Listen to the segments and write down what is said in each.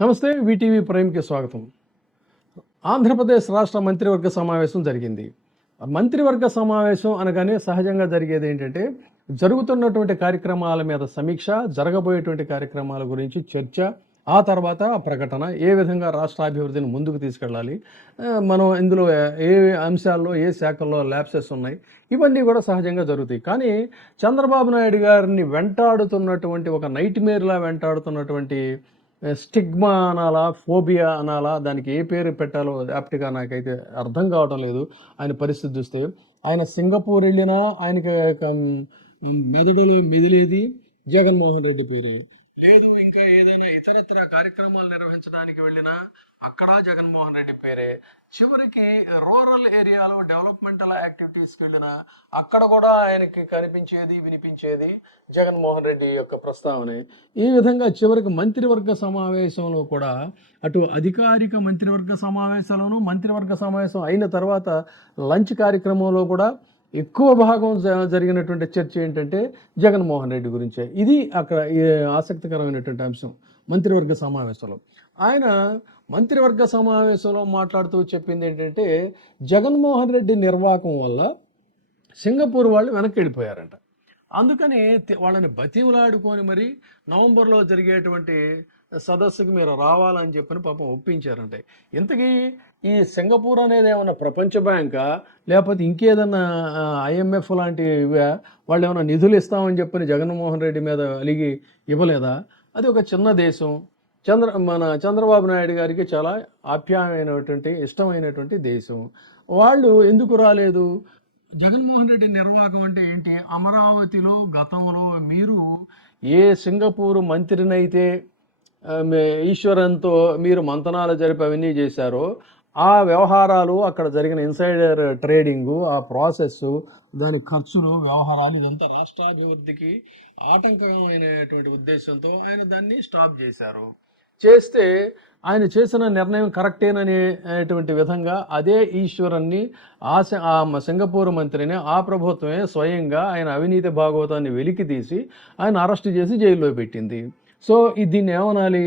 నమస్తే, వీటీవీ ప్రైమ్కి స్వాగతం. ఆంధ్రప్రదేశ్ రాష్ట్ర మంత్రివర్గ సమావేశం జరిగింది. మంత్రివర్గ సమావేశం అనగానే సహజంగా జరిగేది ఏంటంటే, జరుగుతున్నటువంటి కార్యక్రమాల మీద సమీక్ష, జరగబోయేటువంటి కార్యక్రమాల గురించి చర్చ, ఆ తర్వాత ప్రకటన, ఏ విధంగా రాష్ట్ర అభివృద్ధిని ముందుకు తీసుకెళ్ళాలి, మనం ఇందులో ఏ అంశాల్లో ఏ శాఖల్లో ల్యాప్సెస్ ఉన్నాయి, ఇవన్నీ కూడా సహజంగా జరుగుతాయి. కానీ చంద్రబాబు నాయుడు గారిని వెంటాడుతున్నటువంటి ఒక నైట్ మేర్లా వెంటాడుతున్నటువంటి స్టిగ్మా అనాలా, ఫోబియా అనాలా, దానికి ఏ పేరు పెట్టాలో యాప్ట్‌గా నాకైతే అర్థం కావటం లేదు. ఆయన పరిస్థితి చూస్తే. ఆయన సింగపూర్ వెళ్ళినా ఆయనకి మెదడులో మెదిలేది జగన్మోహన్ రెడ్డి పేరే. లేదు, ఇంకా ఏదైనా ఇతరత్ర కార్యక్రమాలు నిర్వహించడానికి వెళ్ళినా అక్కడ జగన్మోహన్ రెడ్డి పేరే. చివరికి రూరల్ ఏరియాలో డెవలప్మెంటల్ యాక్టివిటీస్కి వెళ్ళినా అక్కడ కూడా ఆయనకి కనిపించేది వినిపించేది జగన్మోహన్ రెడ్డి యొక్క ప్రస్తావనే. ఈ విధంగా చివరికి మంత్రివర్గ సమావేశంలో కూడా అటు అధికారిక మంత్రివర్గ సమావేశాలను, మంత్రివర్గ సమావేశం అయిన తర్వాత లంచ్ కార్యక్రమంలో కూడా ఎక్కువ భాగం జరిగినటువంటి చర్చ ఏంటంటే జగన్మోహన్ రెడ్డి గురించే. ఇది అక్కడ ఆసక్తికరమైనటువంటి అంశం మంత్రివర్గ సమావేశంలో. ఆయన మంత్రివర్గ సమావేశంలో మాట్లాడుతూ చెప్పింది ఏంటంటే, జగన్మోహన్ రెడ్డి నిర్వాకం వల్ల సింగపూర్ వాళ్ళు వెనక్కి వెళ్ళిపోయారంట. అందుకని వాళ్ళని బతిమలాడుకొని మరి నవంబర్లో జరిగేటువంటి సదస్సుకి మీరు రావాలని చెప్పని పాపం ఒప్పించారంటే. ఇంతకీ ఈ సింగపూర్ అనేది ఏమన్నా ప్రపంచ బ్యాంకా, లేకపోతే ఇంకేదన్నా ఐఎంఎఫ్ లాంటి వాళ్ళు ఏమైనా నిధులు ఇస్తామని చెప్పని జగన్మోహన్ రెడ్డి మీద అలిగి ఇవ్వలేదా? అది ఒక చిన్న దేశం. మన చంద్రబాబు నాయుడు గారికి చాలా ఆప్యాయమైనటువంటి ఇష్టమైనటువంటి దేశం. వాళ్ళు ఎందుకు రాలేదు? జగన్మోహన్ రెడ్డి నిర్వాహకం అంటే ఏంటి? అమరావతిలో గతంలో మీరు ఏ సింగపూర్ మంత్రినైతే ఈశ్వరన్తో మీరు మంతనాలు జరిపి అవన్నీ చేశారో, ఆ వ్యవహారాలు, అక్కడ జరిగిన ఇన్సైడర్ ట్రేడింగు, ఆ ప్రాసెస్, దాని ఖర్చులు, వ్యవహారాలు, ఇదంతా రాష్ట్రాభివృద్ధికి ఆటంకమైనటువంటి ఉద్దేశంతో ఆయన దాన్ని స్టాప్ చేశారు. చేస్తే ఆయన చేసిన నిర్ణయం కరెక్టేననేటువంటి విధంగా అదే ఈశ్వరన్ని ఆ సింగపూర్ మంత్రిని ఆ ప్రభుత్వమే స్వయంగా ఆయన అవినీతి భాగవతాన్ని వెలికి తీసి ఆయన అరెస్ట్ చేసి జైల్లో పెట్టింది. సో దీన్ని ఏమనాలి?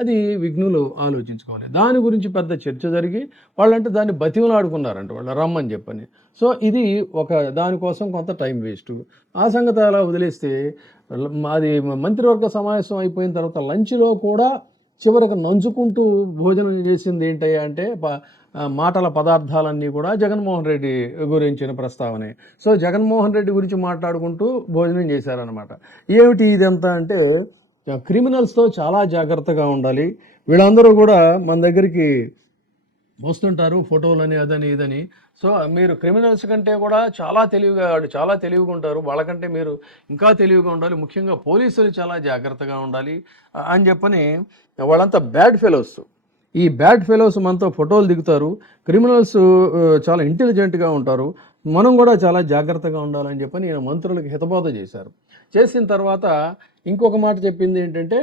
అది విఘ్నులు ఆలోచించుకోవాలి. దాని గురించి పెద్ద చర్చ జరిగి వాళ్ళంటే దాన్ని బతిమలాడుకున్నారంట వాళ్ళు రమ్మని చెప్పని. సో ఇది ఒక దానికోసం కొంత టైం వేస్ట్. ఆ సంగతి అలా వదిలేస్తే అది మంత్రివర్గ సమావేశం అయిపోయిన తర్వాత లంచ్లో కూడా చివరికి నంచుకుంటూ భోజనం చేసింది ఏంటయ్యా అంటే మాటల పదార్థాలన్నీ కూడా జగన్మోహన్ రెడ్డి గురించిన ప్రస్తావనే. సో జగన్మోహన్ రెడ్డి గురించి మాట్లాడుకుంటూ భోజనం చేశారనమాట. ఏమిటి ఇదంతా అంటే, క్రిమినల్స్తో చాలా జాగ్రత్తగా ఉండాలి. వీళ్ళందరూ కూడా మన దగ్గరికి వస్తుంటారు, ఫోటోలని అదని ఇదని. సో మీరు క్రిమినల్స్ కంటే కూడా చాలా తెలివిగా ఉంటారు. వాళ్ళకంటే మీరు ఇంకా తెలివిగా ఉండాలి. ముఖ్యంగా పోలీసులు చాలా జాగ్రత్తగా ఉండాలి అని చెప్పని వాళ్ళంతా బ్యాడ్ ఫెలోస్. ఈ బ్యాడ్ ఫెలోస్ మనతో ఫోటోలు దిగుతారు. క్రిమినల్స్ చాలా ఇంటెలిజెంట్గా ఉంటారు. మనం కూడా చాలా జాగ్రత్తగా ఉండాలని చెప్పని ఈయన మంత్రులకు హితబోధ చేశారు. చేసిన తర్వాత ఇంకొక మాట చెప్పింది ఏంటంటే,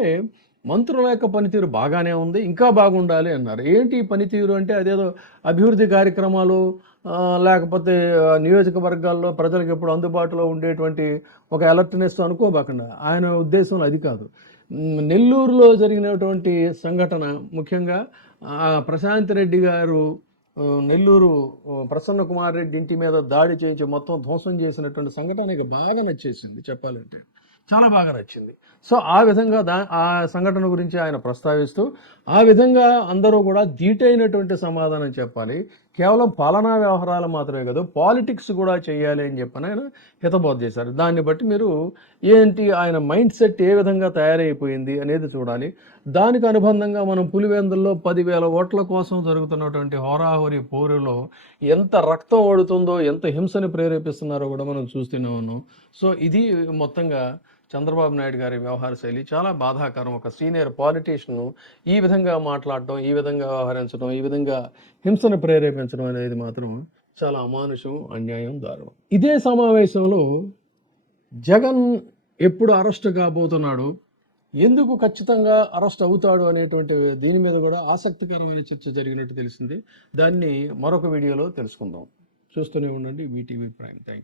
మంత్రుల యొక్క పనితీరు బాగానే ఉంది, ఇంకా బాగుండాలి అన్నారు. ఏంటి పనితీరు అంటే అదేదో అభివృద్ధి కార్యక్రమాలు, లేకపోతే నియోజకవర్గాల్లో ప్రజలకు ఎప్పుడు అందుబాటులో ఉండేటువంటి ఒక అలర్ట్నెస్ అనుకోబాకుండా ఆయన ఉద్దేశంలో అది కాదు. నెల్లూరులో జరిగినటువంటి సంఘటన, ముఖ్యంగా ప్రశాంత్ రెడ్డి గారు నెల్లూరు ప్రసన్న కుమార్ రెడ్డి ఇంటి మీద దాడి చేయించి మొత్తం ధ్వంసం చేసినటువంటి సంఘటన బాగా నచ్చేసింది చెప్పాలంటే. చాలా బాగా నచ్చింది. సో ఆ విధంగా ఆ సంఘటన గురించి ఆయన ప్రస్తావిస్తూ ఆ విధంగా అందరూ కూడా ధీటైనటువంటి సమాధానం చెప్పాలి. కేవలం పాలనా వ్యవహారాలు మాత్రమే కాదు, పాలిటిక్స్ కూడా చేయాలి అని చెప్పని ఆయన హితబోధ చేశారు. దాన్ని బట్టి మీరు ఏంటి ఆయన మైండ్ సెట్ ఏ విధంగా తయారైపోయింది అనేది చూడాలి. దానికి అనుబంధంగా మనం పులివెందుల్లో 10,000 ఓట్ల కోసం జరుగుతున్నటువంటి హోరాహోరీ పోరులో ఎంత రక్తం ఓడుతుందో, ఎంత హింసని ప్రేరేపిస్తున్నారో కూడా మనం చూస్తూనే ఉన్నాం. సో ఇది మొత్తంగా చంద్రబాబు నాయుడు గారి వ్యవహార శైలి చాలా బాధాకరం. ఒక సీనియర్ పాలిటీషియన్ ఈ విధంగా మాట్లాడటం, ఈ విధంగా వ్యవహరించడం, ఈ విధంగా హింసను ప్రేరేపించడం అనేది మాత్రం చాలా అమానుషం, అన్యాయం, దారుణం. ఇదే సమావేశంలో జగన్ ఎప్పుడు అరెస్ట్ కాబోతున్నాడు, ఎందుకు ఖచ్చితంగా అరెస్ట్ అవుతాడు అనేటువంటి దీని మీద కూడా ఆసక్తికరమైన చర్చ జరిగినట్టు తెలిసింది. దాన్ని మరొక వీడియోలో తెలుసుకుందాం. చూస్తూనే ఉండండి వీటీవీ ప్రైమ్. Thank you.